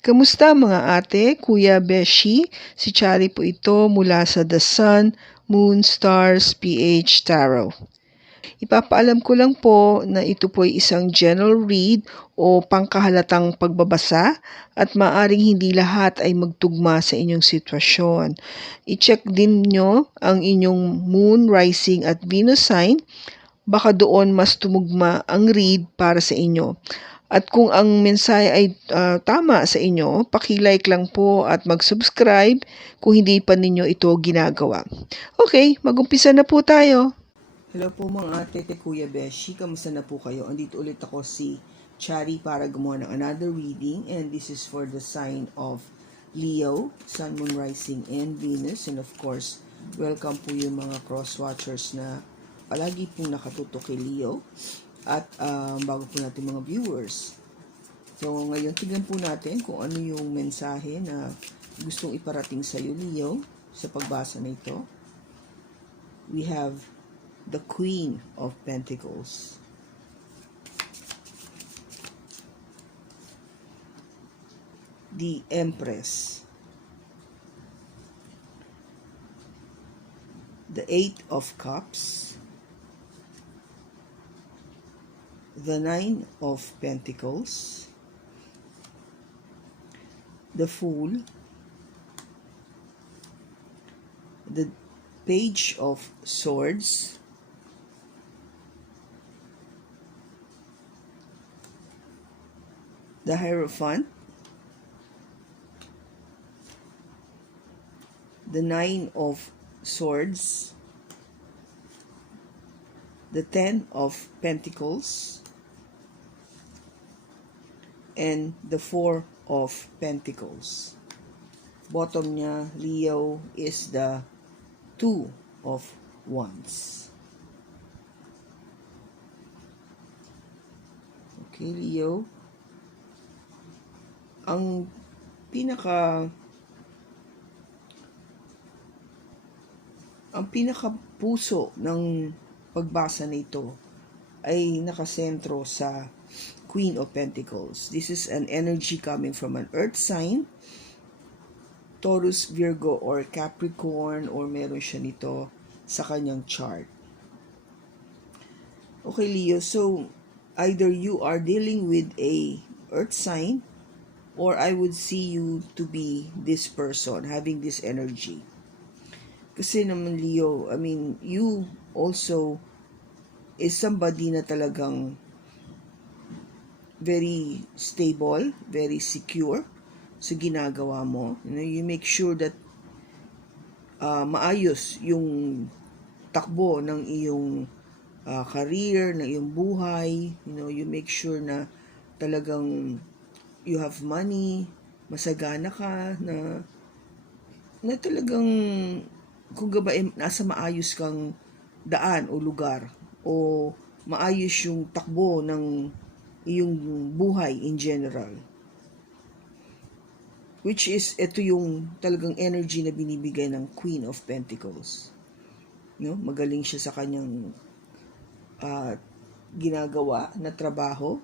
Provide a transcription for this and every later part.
Kamusta mga ate, kuya, beshi? Si Chari po ito mula sa The Sun, Moon, Stars, PH Tarot. Ipapaalam ko lang po na ito po ay isang general read o pangkahalatang pagbabasa at maaring hindi lahat ay magtugma sa inyong sitwasyon. I-check din nyo ang inyong Moon, Rising at Venus sign. Baka doon mas tumugma ang read para sa inyo. At kung ang mensahe ay tama sa inyo, paki-like lang po at mag-subscribe kung hindi pa ninyo ito ginagawa. Okay, mag-umpisa na po tayo. Hello po mga ate, Kuya Beshi, kamusta na po kayo? Andito ulit ako si Chari para gumawa ng another reading, and this is for the sign of Leo, Sun, Moon, Rising, and Venus. And of course, welcome po yung mga cross-watchers na palagi pong nakatutok kay Leo at bago po natin mga viewers. So ngayon, tignan po natin kung ano yung mensahe na gustong iparating sa iyo, Leo, sa pagbasa na ito. We have the Queen of Pentacles, the Empress, the Eight of Cups, the Nine of Pentacles, the Fool, the Page of Swords, the Hierophant, the Nine of Swords, the Ten of Pentacles, and the Four of Pentacles. Bottom niya, Leo, is the Two of Wands. Okay, Leo. Ang pinaka-puso ng pagbasa nito ay nakasentro sa Queen of Pentacles. This is an energy coming from an earth sign, Taurus, Virgo, or Capricorn, or meron siya nito sa kanyang chart. Okay, Leo, so either you are dealing with a earth sign, or I would see you to be this person, having this energy. Kasi naman, Leo, I mean, you also is somebody na talagang very stable, very secure sa ginagawa mo. You know, you make sure that maayos yung takbo ng iyong career, ng iyong buhay. You know, you make sure na talagang you have money, masagana ka, na talagang kung nasa maayos kang daan o lugar, o maayos yung takbo ng iyong buhay in general. Which is, ito yung talagang energy na binibigay ng Queen of Pentacles. No? Magaling siya sa kanyang ginagawa na trabaho,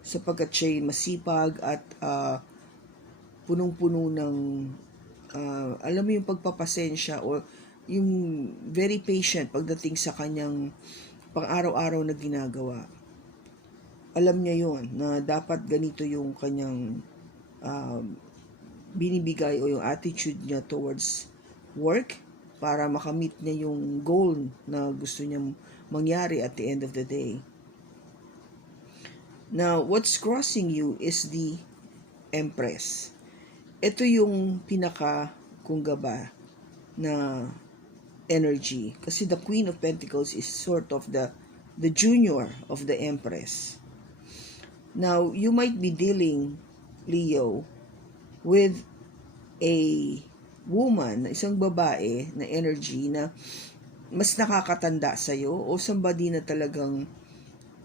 sapagkat siya'y masipag at punong-puno ng alam mo yung pagpapasensya, o yung very patient pagdating sa kanyang pang-araw-araw na ginagawa. Alam niya yon na dapat ganito yung kanyang binibigay, o yung attitude niya towards work para makamit niya yung goal na gusto niya mangyari at the end of the day. Now, what's crossing you is the Empress. Ito yung pinaka-kunggaba na energy. Kasi the Queen of Pentacles is sort of the junior of the Empress. Now, you might be dealing, Leo, with a woman, isang babae na energy na mas nakakatanda sa'yo, o somebody na talagang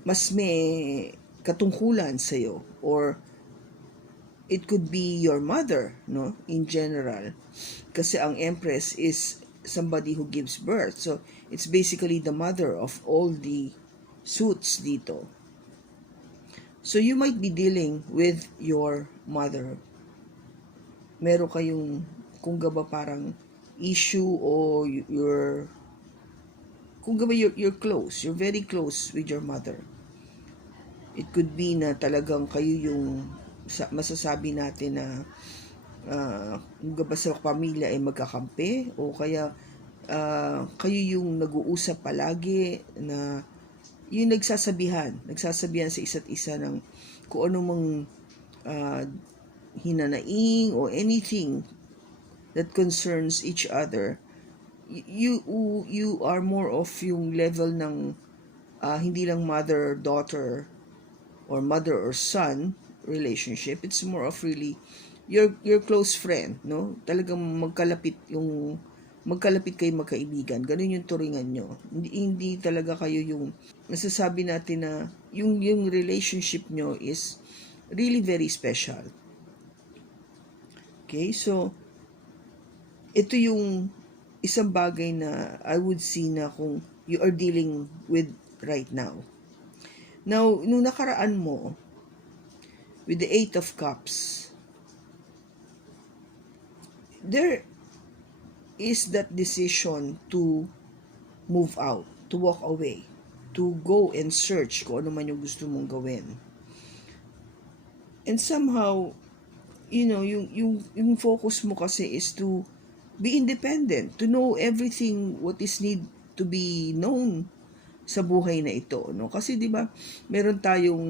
mas may katungkulan sa'yo, or it could be your mother, no, in general. Kasi ang Empress is somebody who gives birth. So, it's basically the mother of all the suits dito. So you might be dealing with your mother. Meron kayong, kung ba parang issue, o kung ba you're close, you're very close with your mother. It could be na talagang kayo yung masasabi natin na kung ba sa pamilya ay magkakampi, o kaya kayo yung nag-uusap palagi, na yung nagsasabihan sa isa't isa ng kung ano mang hinanaing o anything that concerns each other. You are more of yung level ng hindi lang mother-daughter or mother or son relationship. It's more of really your close friend, no? Talagang magkalapit kayo, magkaibigan. Ganun yung turingan nyo. Hindi talaga kayo yung masasabi natin na yung relationship nyo is really very special. Okay, so ito yung isang bagay na I would see na kung you are dealing with right now. Now, nung nakaraan mo, with the 8 of Cups, there is that decision to move out, to walk away, to go and search kung ano man yung gusto mong gawin. And somehow, yung focus mo kasi is to be independent, to know everything what is need to be known sa buhay na ito, no? Kasi 'di ba, meron tayong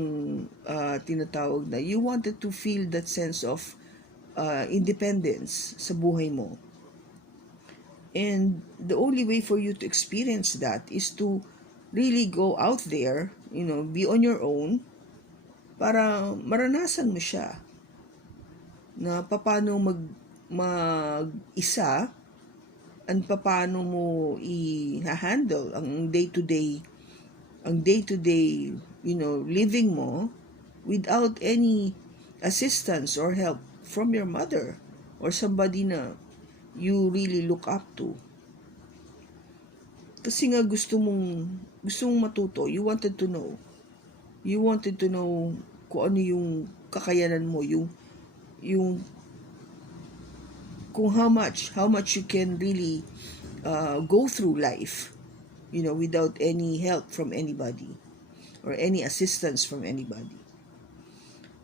tinatawag na you wanted to feel that sense of independence sa buhay mo. And the only way for you to experience that is to really go out there, be on your own, para maranasan mo siya. Na paano mag-isa, and paano mo i-handle ang day-to-day, living mo without any assistance or help from your mother or somebody na you really look up to. Kasi nga gusto mong matuto, you wanted to know kung ano yung kakayanan mo, yung kung how much you can really go through life, without any help from anybody or any assistance from anybody.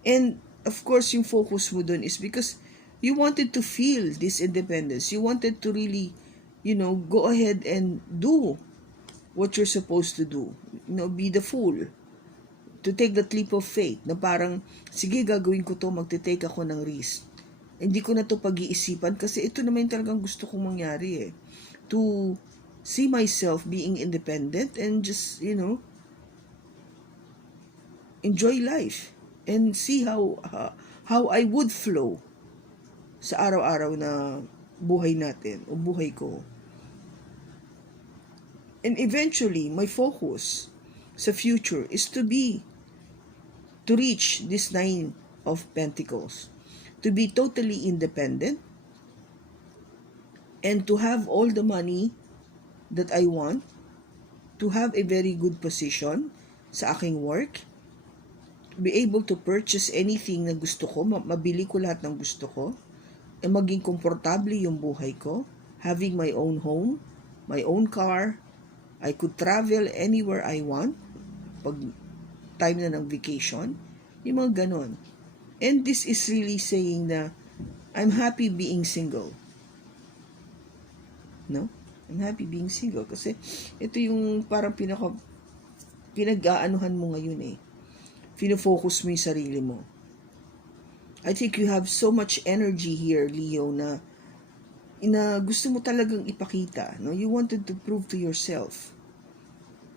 And of course, yung focus mo dun is because you wanted to feel this independence. You wanted to really, go ahead and do what you're supposed to do. Be the fool. To take that leap of faith na parang, sige, gagawin ko to, magte-take ako ng risk. Hindi ko na to pag-iisipan kasi ito naman talagang gusto kong mangyari to see myself being independent and just, enjoy life and see how I would flow sa araw-araw na buhay natin o buhay ko. And eventually, my focus sa future is to reach this 9 of Pentacles, to be totally independent, and to have all the money that I want, to have a very good position sa aking work, to be able to purchase anything na gusto ko, mabili ko lahat ng gusto ko, and maging komportable yung buhay ko, having my own home, my own car, I could travel anywhere I want, pag time na ng vacation, yung mga ganon. And this is really saying na I'm happy being single. No? I'm happy being single kasi ito yung parang pinag-aanuhan mo ngayon Fino-focus mo yung sarili mo. I think you have so much energy here, Leo, na gusto mo talagang ipakita. No? You wanted to prove to yourself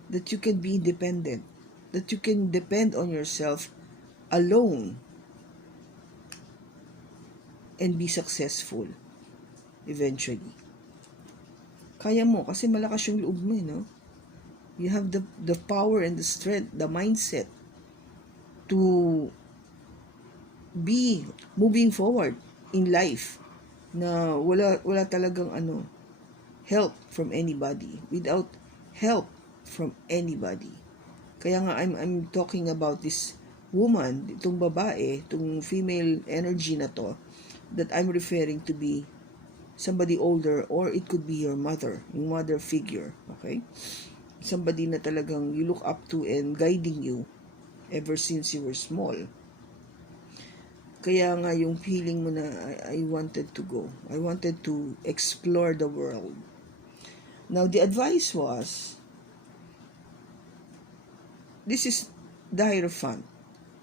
that you can be independent, that you can depend on yourself alone and be successful eventually. Kaya mo kasi malakas yung loob mo, no? You have the power and the strength, the mindset to be moving forward in life na wala talagang help from anybody, without help from anybody. Kaya nga I'm talking about this woman, itong babae, itong female energy na to, that I'm referring to be somebody older, or it could be your mother, yung mother figure, okay? Somebody na talagang you look up to and guiding you ever since you were small. Kaya nga yung feeling mo na I wanted to go. I wanted to explore the world. Now, the advice was, this is the Hierophant,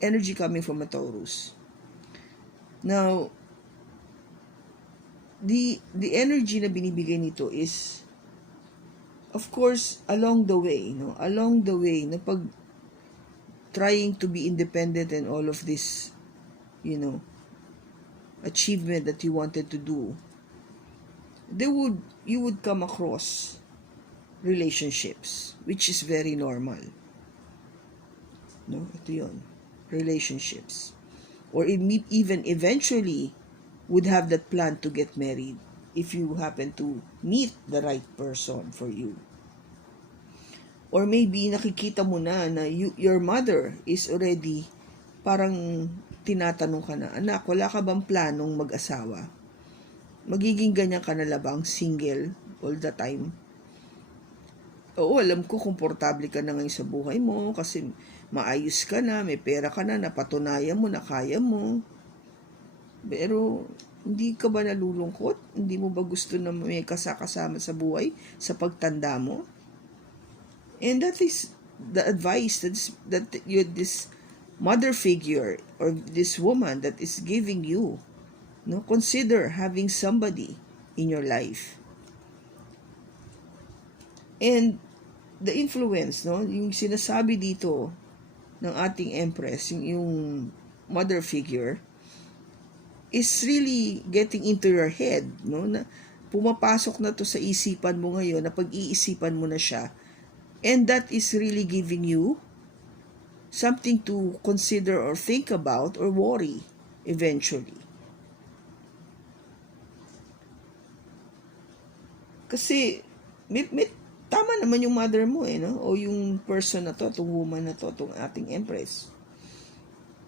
energy coming from a Taurus. Now, the energy na binibigay nito is, of course, along the way, na pag trying to be independent and all of this, achievement that you wanted to do, you would come across relationships, which is very normal. No, ito yun, relationships. Or even eventually would have that plan to get married if you happen to meet the right person for you. Or maybe nakikita mo na your mother is already parang tinatanong ka na, anak, wala ka bang planong mag-asawa? Magiging ganyan ka na labang single all the time? Oo, alam ko, komportable ka na ngayon sa buhay mo kasi maayos ka na, may pera ka na, napatunayan mo na kaya mo. Pero, hindi ka ba nalulungkot? Hindi mo ba gusto na may kasama sa buhay sa pagtanda mo? And that is the advice that this mother figure or this woman that is giving you. No, consider having somebody in your life. And the influence, yung sinasabi dito ng ating Empress, yung mother figure, is really getting into your head, na pumapasok na to sa isipan mo ngayon, na pag-iisipan mo na siya. And that is really giving you something to consider or think about or worry eventually. Kasi tama naman yung mother mo o yung person na to, itong woman na to, itong ating Empress.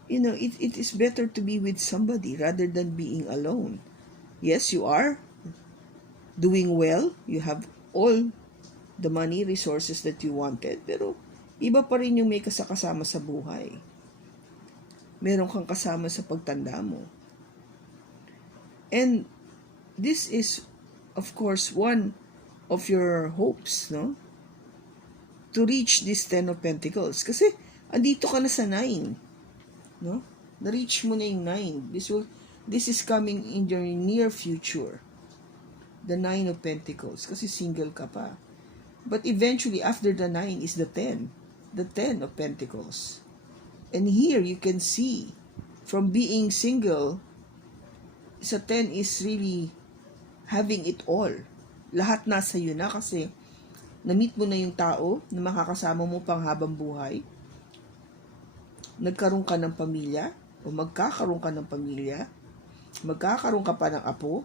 It is better to be with somebody rather than being alone. Yes, you are doing well, you have all the money, resources that you wanted, pero iba pa rin yung may kasama sa buhay. Meron kang kasama sa pagtanda mo. And this is, of course, one of your hopes, to reach this 10 of Pentacles. Kasi, andito ka na sa 9. Na-reach mo na yung 9. This is coming in your near future. The 9 of Pentacles. Kasi single ka pa. But eventually, after the 9 is the 10. The 10 of Pentacles. And here, you can see, from being single, sa 10 is really having it all. Lahat nasa iyo na kasi na-meet mo na yung tao na makakasama mo pang habang buhay. Nagkaroon ka ng pamilya o magkakaroon ka ng pamilya. Magkakaroon ka pa ng apo.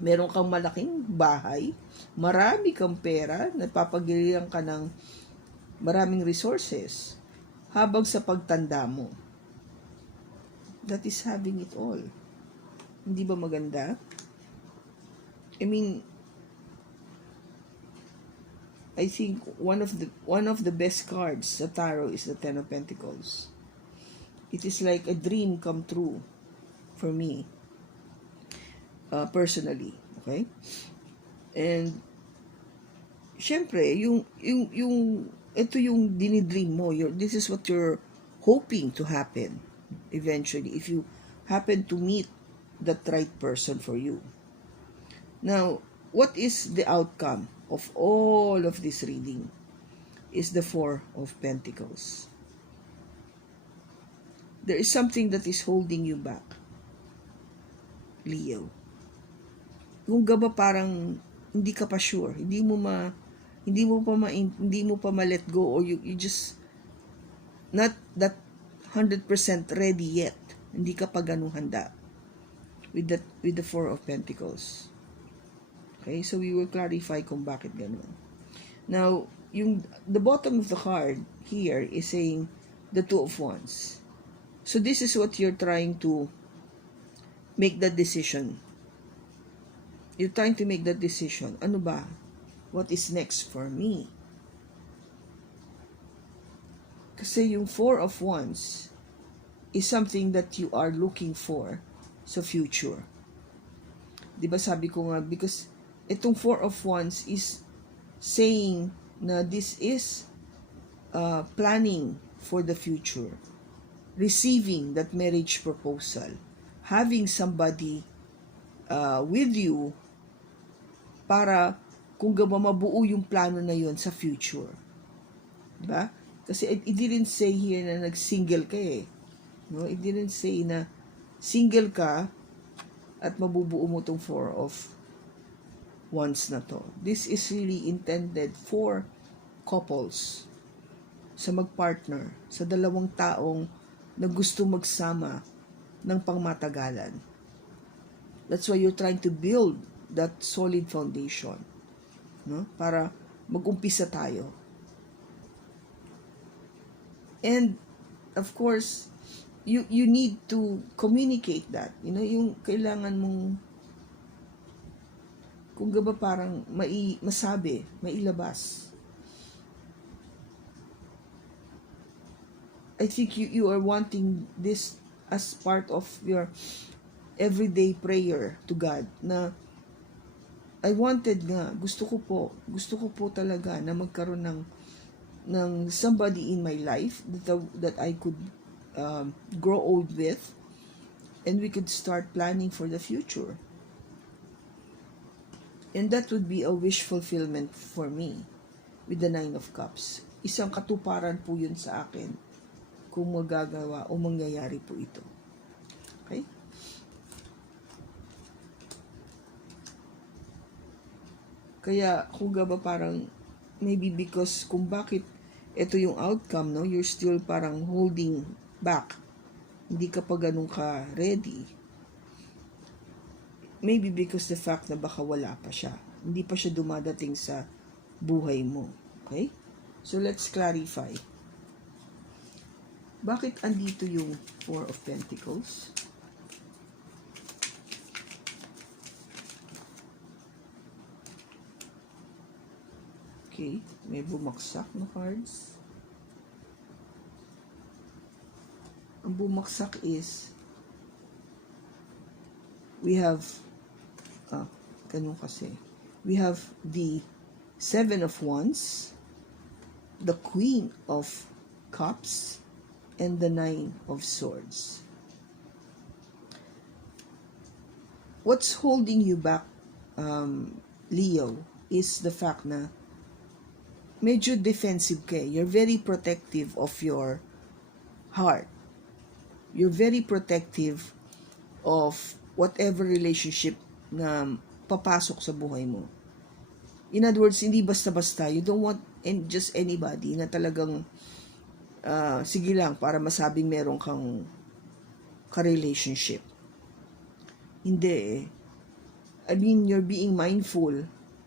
Meron kang malaking bahay. Marami kang pera. Napapagiliran ka ng maraming resources habang sa pagtanda mo. That is having it all. Hindi ba maganda? I think one of the best cards sa tarot is the Ten of Pentacles. It is like a dream come true for me, personally. Okay? And syempre, ito yung dinidream mo. This is what you're hoping to happen eventually if you happen to meet that right person for you. Now, what is the outcome of all of this reading? Is the Four of Pentacles. There is something that is holding you back, Leo. Yung gaba parang hindi ka pa sure, hindi mo pa ma-let go, or you just not that 100% ready yet. Hindi ka pa ganun handa with the Four of Pentacles. Okay, so we will clarify kung bakit ganun. Now, the bottom of the card here is saying the Two of Wands. So this is what you're trying to make that decision. You're trying to make that decision. Ano ba? What is next for me? Kasi yung Four of Wands is something that you are looking for sa future. Diba sabi ko nga, because itong Four of Wands is saying na this is planning for the future. Receiving that marriage proposal. Having somebody with you para kung mabuo yung plano na yon sa future. Diba? Kasi it didn't say here na nag-single ka eh. No? It didn't say na single ka at mabubuo mo tong Four of Wands na to. This is really intended for couples, sa magpartner, sa dalawang taong na gusto magsama ng pangmatagalan. That's why you're trying to build that solid foundation, no? Para mag-umpisa tayo. And of course, you need to communicate that. You know, yung kailangan mong kung ba parang masabi, mailabas. I think you are wanting this as part of your everyday prayer to God na I wanted nga, gusto ko po talaga na magkaroon ng somebody in my life that I could grow old with, and we could start planning for the future. And that would be a wish fulfillment for me with the Nine of Cups. Isang katuparan po yun sa akin kung magagawa o mangyayari po ito. Okay? Kaya kung ba parang maybe because kung bakit ito yung outcome, no, you're still parang holding back. Hindi ka pa ganun ka ready. Maybe because the fact na baka wala pa siya. Hindi pa siya dumadating sa buhay mo. Okay? So let's clarify. Bakit andito yung Four of Pentacles? Okay, may bumaksak na cards. Ang bumaksak is we have ganun kasi. We have the Seven of Wands, the Queen of Cups, and the Nine of Swords. What's holding you back, Leo, is the fact na medyo defensive ka. You're very protective of your heart. You're very protective of whatever relationship na papasok sa buhay mo. In other words, hindi basta-basta. You don't want just anybody na talagang sige lang, para masabing meron kang ka-relationship. Hindi eh. I mean, you're being mindful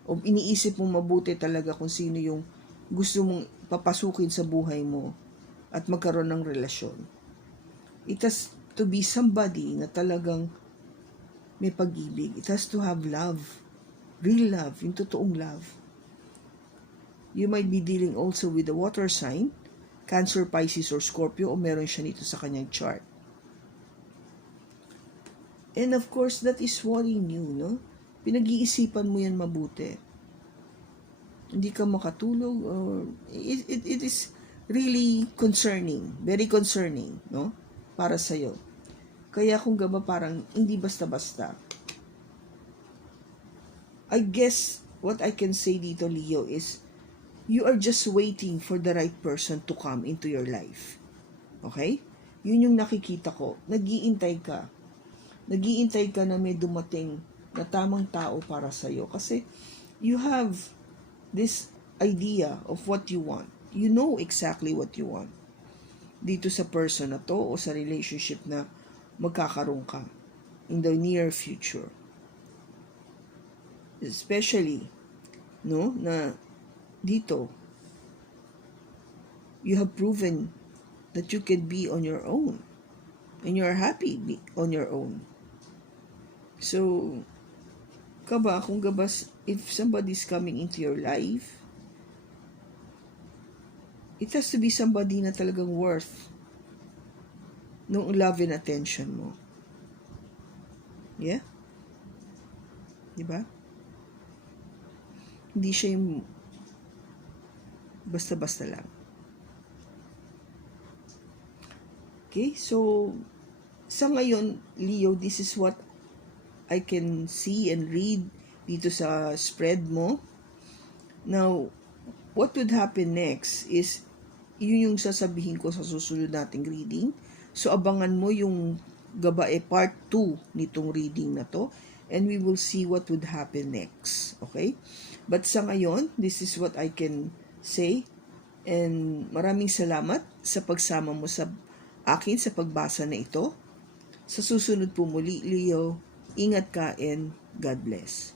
o iniisip mong mabuti talaga kung sino yung gusto mong papasukin sa buhay mo at magkaroon ng relasyon. It has to be somebody na talagang may pag-ibig. It has to have love. Real love. Yung totoong love. You might be dealing also with the water sign, Cancer, Pisces, or Scorpio, o meron siya nito sa kanyang chart. And of course, that is worrying you, no? Pinag-iisipan mo yan mabuti. Hindi ka makatulog, or it is really concerning, very concerning, no? Para sa'yo. Kaya kung gaba parang hindi basta-basta. I guess what I can say dito, Leo, is you are just waiting for the right person to come into your life. Okay? Yun yung nakikita ko. Nag-iintay ka. Nag-iintay ka na may dumating na tamang tao para sa'yo. Kasi you have this idea of what you want. You know exactly what you want. Dito sa person na to o sa relationship na magkakaroon ka in the near future. Especially, no, na dito, you have proven that you can be on your own. And you're happy on your own. So, kung if somebody's coming into your life, it has to be somebody na talagang worth nung love and attention mo. Yeah? Diba? Hindi siya yung basta-basta lang. Okay? So, sa ngayon, Leo, this is what I can see and read dito sa spread mo. Now, what would happen next is, yun yung sasabihin ko sa susunod nating reading. So, abangan mo yung gabae part 2 nitong reading na to. And we will see what would happen next. Okay? But sa ngayon, this is what I can say. And maraming salamat sa pagsama mo sa akin sa pagbasa na ito. Sa susunod po muli, Leo, ingat ka and God bless.